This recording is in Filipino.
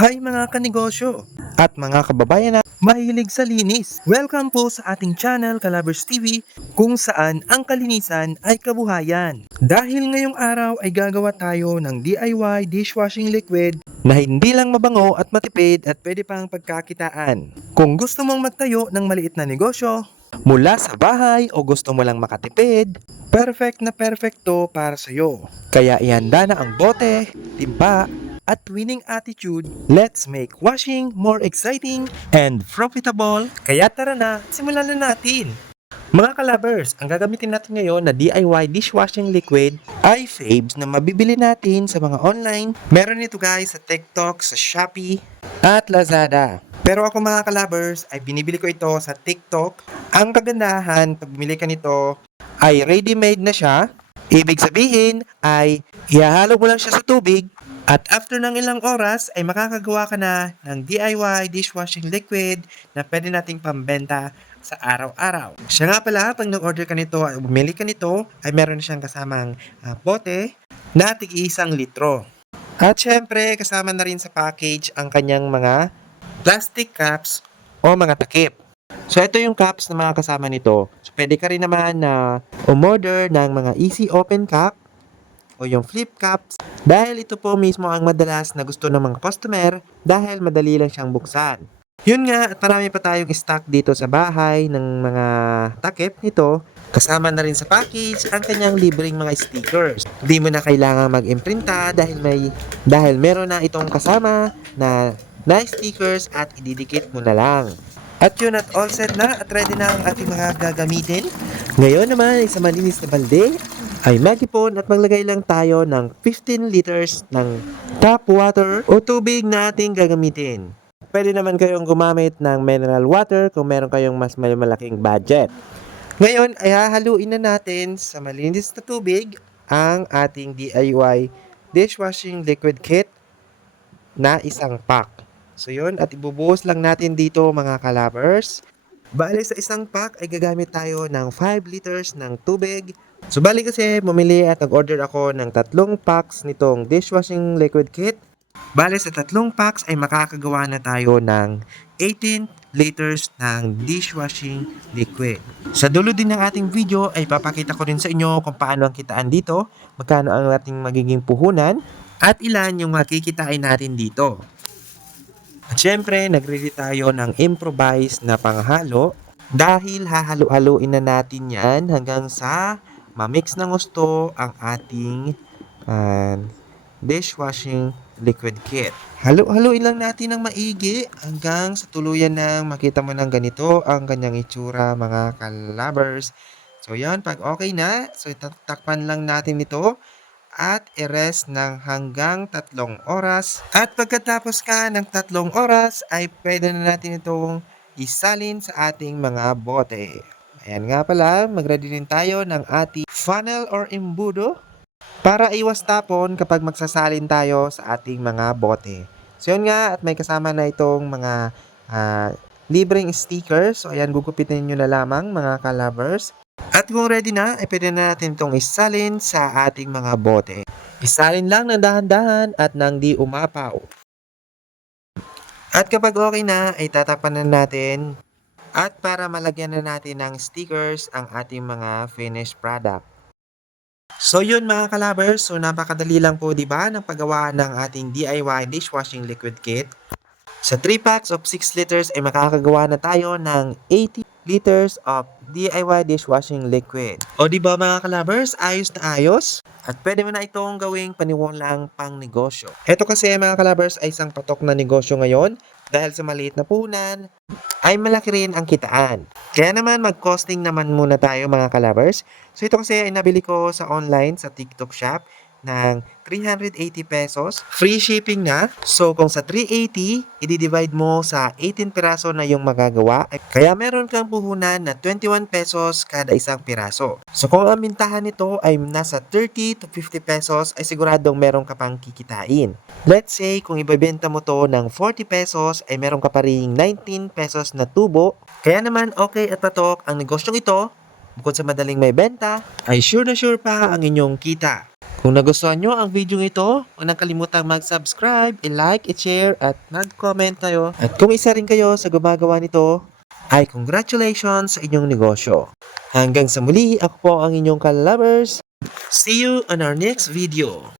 Hi mga kanegosyo at mga kababayan na mahilig sa linis. Welcome po sa ating channel Calabers TV kung saan ang kalinisan ay kabuhayan. Dahil ngayong araw ay gagawa tayo ng DIY dishwashing liquid na hindi lang mabango at matipid at pwede pang pagkakitaan. Kung gusto mong magtayo ng maliit na negosyo mula sa bahay o gusto mo lang makatipid, perfect na perfecto para sa iyo. Kaya ihanda na ang bote, timba, at winning attitude. Let's make washing more exciting and profitable. Kaya tara na, simulan na natin. Mga kalabers, ang gagamitin natin ngayon na DIY dishwashing liquid ay faves na mabibili natin sa mga online. Meron ito guys sa TikTok, sa Shopee, at Lazada. Pero ako mga kalabers ay binibili ko ito sa TikTok. Ang kagandahan pag bumili ka nito ay ready-made na siya. Ibig sabihin ay ihahalo mo lang siya sa tubig at after ng ilang oras ay makakagawa ka na ng DIY dishwashing liquid na pwede nating pambenta sa araw-araw. Siya nga pala, pag nag-order ka nito at bumili ka nito, ay meron siyang kasamang bote na tig-1 litro. At syempre, kasama na rin sa package ang kanyang mga plastic caps o mga takip. So ito yung caps na mga kasama nito. So pwede ka rin naman na umorder ng mga easy open cap o yung flip caps dahil ito po mismo ang madalas na gusto ng mga customer dahil madali lang siyang buksan. Yun nga, at marami pa tayong stock dito sa bahay ng mga takip nito. Kasama na rin sa package ang kanyang libreng mga stickers. Hindi mo na kailangan mag-imprinta dahil meron na itong kasama na stickers at ididikit mo na lang. At yun, at all set na at ready na ang ating mga gagamitin. Ngayon naman, sa malinis na balde ay mag-ipon at maglagay lang tayo ng 15 liters ng tap water o tubig na ating gagamitin. Pwede naman kayong gumamit ng mineral water kung meron kayong mas malaking budget. Ngayon ay hahaluin na natin sa malinis na tubig ang ating DIY dishwashing liquid kit na 1 pack. So yun, at ibubuhos lang natin dito mga kalabers. Bale sa 1 pack ay gagamit tayo ng 5 liters ng tubig. So bali kasi bumili at nag-order ako ng 3 packs nitong dishwashing liquid kit. Bale sa 3 packs ay makakagawa na tayo ng 18 liters ng dishwashing liquid. Sa dulo din ng ating video ay papakita ko rin sa inyo kung paano ang kitaan dito, magkano ang ating magiging puhunan, at ilan yung makikitain natin dito. At syempre, nag-ready tayo ng improvised na panghalo dahil hahalo-haluin na natin yan hanggang sa ma-mix ng gusto ang ating dishwashing liquid kit. Halo-haluin lang natin ng maigi hanggang sa tuluyan na makita mo ng ganito ang kanyang itsura mga kalabers. So yan, pag okay na, so takpan lang natin ito at i-rest ng hanggang 3 oras. At pagkatapos ka ng 3 oras ay pwede na natin itong isalin sa ating mga bote. Ayan nga pala, mag-ready din tayo ng ating funnel or embudo para iwas tapon kapag magsasalin tayo sa ating mga bote. So yun nga, at may kasama na itong mga libreng stickers. So ayan, gugupitin nyo na lamang mga kalabers. At kung ready na, ay pwede na natin itong isalin sa ating mga bote. Isalin lang ng dahan-dahan at nang di umapaw. At kapag okay na, ay tatapan na natin. At para malagyan na natin ng stickers ang ating mga finished product. So yun mga kalabers, so napakadali lang po diba ng paggawa ng ating DIY dishwashing liquid kit. Sa 3 packs of 6 liters ay makakagawa na tayo ng 80 liters of DIY dishwashing liquid. O diba mga kalabers, ayos na ayos? At pwede mo na itong gawing paniwalang pang negosyo. Ito kasi mga kalabers ay isang patok na negosyo ngayon dahil sa maliit na puhunan ay malaki rin ang kitaan. Kaya naman mag-costing naman muna tayo mga kalabers. So ito kasi ay nabili ko sa online sa TikTok shop ng 380 pesos. Free shipping na. So kung sa 380, i-divide mo sa 18 piraso na yung magagawa. Kaya meron kang puhunan na 21 pesos kada 1 piraso. So kung ang mintahan nito ay nasa 30 to 50 pesos, ay siguradong meron ka pang kikitain. Let's say kung ibebenta mo to ng 40 pesos, ay meron ka pa ring 19 pesos na tubo. Kaya naman okay at patok ang negosyong ito. Bukod sa madaling may benta, ay sure na sure pa ang inyong kita. Kung nagustuhan nyo ang video ito, huwag nang kalimutang mag-subscribe, i-like, i-share, at mag-comment kayo. At kung isa rin kayo sa gumagawa nito, ay congratulations sa inyong negosyo. Hanggang sa muli, ako po ang inyong kalabers. See you on our next video.